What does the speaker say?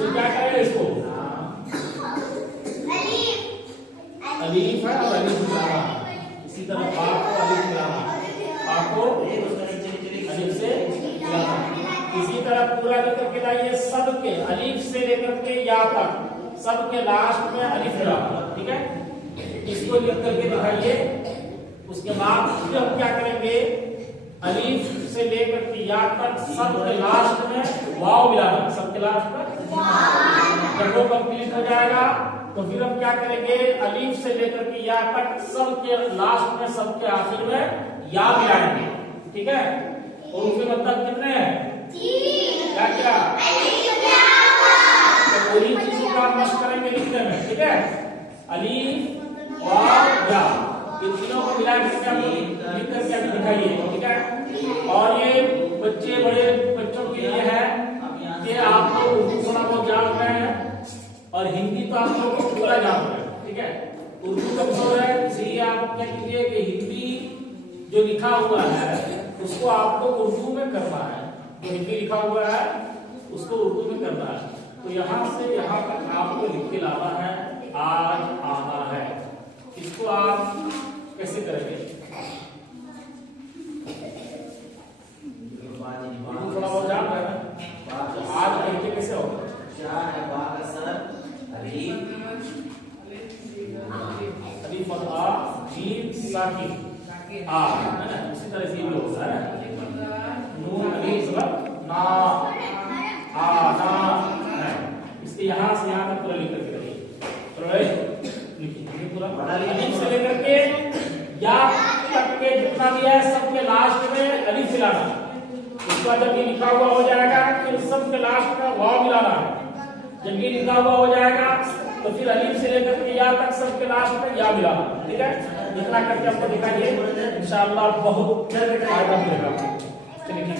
तो क्या करेंगे इसको, अलीफ है और अलीफ मिलाना, इसी तरह बा को अलीफ मिलाना, बा को अलीफ से मिलाना। इसी तरह पूरा लेकर के लाइए, सबके अलीफ से लेकर के या तक सबके लास्ट में अलीफ मिलाना, ठीक है। इसको लिख करके दिखाइए। उसके बाद फिर हम क्या करेंगे, अलीफ से लेकर के या तक सबके लास्ट में वाव मिलाना, सबके लास्ट में जब वो कंप्लीट हो जाएगा तो फिर हम क्या करेंगे, अलीफ से लेकर के या तक सबके लास्ट में सबके आखिर में या मिलाएंगे, ठीक है। और उसके मतलब कितने हैं, क्या क्या, तो पूरी चीज का मस्त करेंगे लिखने में, ठीक है। अलीफ वाव या, ये तीनों को मिला करके हम लिख करके अभी दिखाइए, ठीक है। और ये बच्चे बड़े बच्चों के लिए है कि आप लोग उर्दू थोड़ा बहुत जान रहे हैं और हिंदी तो आप लोग पूरा जान रहे हैं, ठीक है। उर्दू कमजोर है, इसलिए आप क्या कीजिए कि हिंदी जो लिखा हुआ है उसको आपको उर्दू में करना है, जो हिंदी लिखा हुआ है उसको उर्दू में करना है। तो यहाँ से यहाँ तक आपको लिख के लाना है, आज आना है। इसको आप कैसे करेंगे, थोड़ा बहुत जान रहे हैं, आज कहते कैसे होगा, अलीफ और आ, जीम साकिन आ, है ना, इसी तरह से ये होता है, नून अलीफ ना आ ना है। इसके यहाँ से यहाँ तक पूरा लिख करके लिखिए पूरा, अलीफ से लेकर के या तक के जितना भी है सबके लास्ट में अलीफ मिलाना। उसके बाद जब ये लिखा हुआ हो जाएगा फिर सबके लास्ट में वाव मिलाना है। जब ये लिखा हुआ हो जाएगा तो फिर अलीफ से लेकर के या तक सबके लास्ट में या मिलाना, ठीक है। इतना करके आपको दिखाइए, इंशाअल्लाह बहुत फायदा मिलेगा। चलिए।